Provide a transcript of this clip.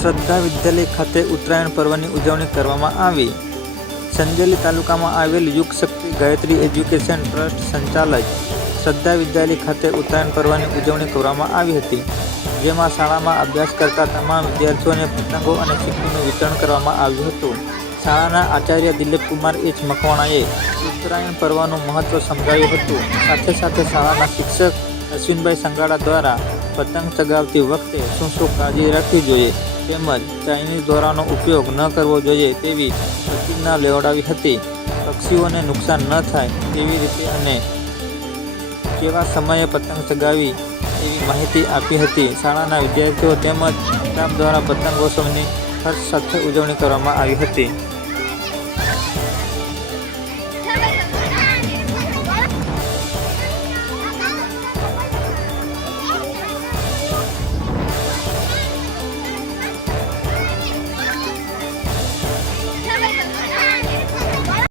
શ્રદ્ધા વિદ્યાલય ખાતે ઉત્તરાયણ પર્વની ઉજવણી કરવામાં આવી। સંજેલી તાલુકામાં આવેલ યુગ શક્તિ ગાયત્રી એજ્યુકેશન ટ્રસ્ટ સંચાલિત શ્રદ્ધા વિદ્યાલય ખાતે ઉત્તરાયણ પર્વની ઉજવણી કરવામાં આવી હતી, જેમાં શાળામાં અભ્યાસ કરતા તમામ વિદ્યાર્થીઓને પતંગો અને સિક્કીનું વિતરણ કરવામાં આવ્યું હતું। શાળાના આચાર્ય દિલીપકુમાર એચ મકવાણાએ ઉત્તરાયણ પર્વનું મહત્વ સમજાવ્યું હતું। સાથે સાથે શાળાના શિક્ષક અશ્વિનભાઈ સંગાડા દ્વારા પતંગ ચગાવતી વખતે શું કાળજી રાખવી જોઈએ તેમજ ચાઇનીઝ દોરાનો ઉપયોગ ન કરવો જોઈએ તેવી પ્રતિજ્ઞા લેવડાવી હતી। પક્ષીઓને નુકસાન ન થાય તેવી રીતે અને કેવા સમયે પતંગ ચગાવવી તેવી માહિતી આપી હતી। શાળાના વિદ્યાર્થીઓ તેમજ સ્ટાફ દ્વારા પતંગોત્સવની હર્ષ સાથે ઉજવણી કરવામાં આવી હતી।